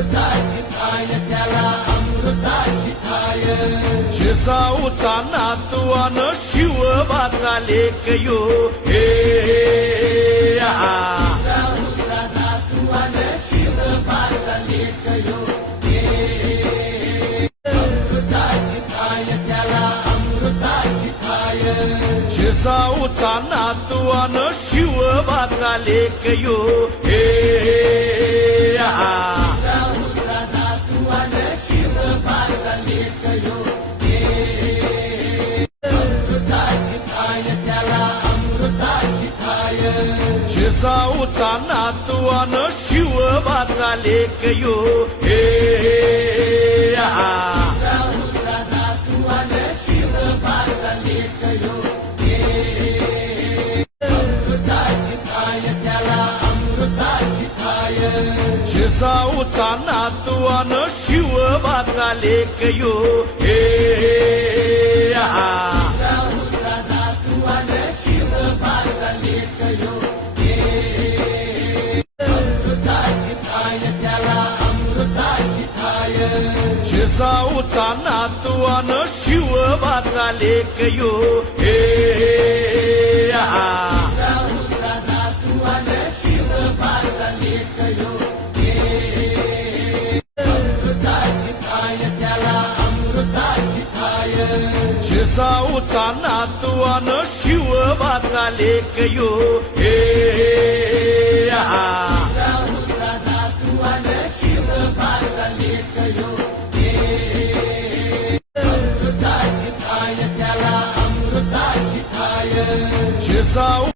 अमृताची थाय त्याला अमृताची थाय जिजाऊचा नातवान शिवबाचा लेक यो हे जिजाऊचा नातवान शिवबाचा लेक यो अमृताची थाय त्याला अमृताची थाय जिजाऊचा नातवान शिवबाचा लेक यो हे जिजाऊचा नातवान शिवबाचा लेक यो अमृताची थाय त्याला अमृताची थाय जिजाऊचा नातवान शिवबाचा लेक यो हे जिजाऊचा नातवान शिवबाचा लेक यो अमृताची थाय त्याला अमृताची थाय जिजाऊचा नातवान शिवबाचा लेक यो हे जिजाऊचा नातवान शिवबाचा लेक यो अमृताची थाय त्याला अमृताची थाय जिजाऊचा नातवान शिवबाचा लेक यो हे जिजाऊचा नातवान शिवबाचा लेक यो अमृताची थाय त्याला अमृताची थाय जिजाऊचा नातवान शिवबाचा लेक यो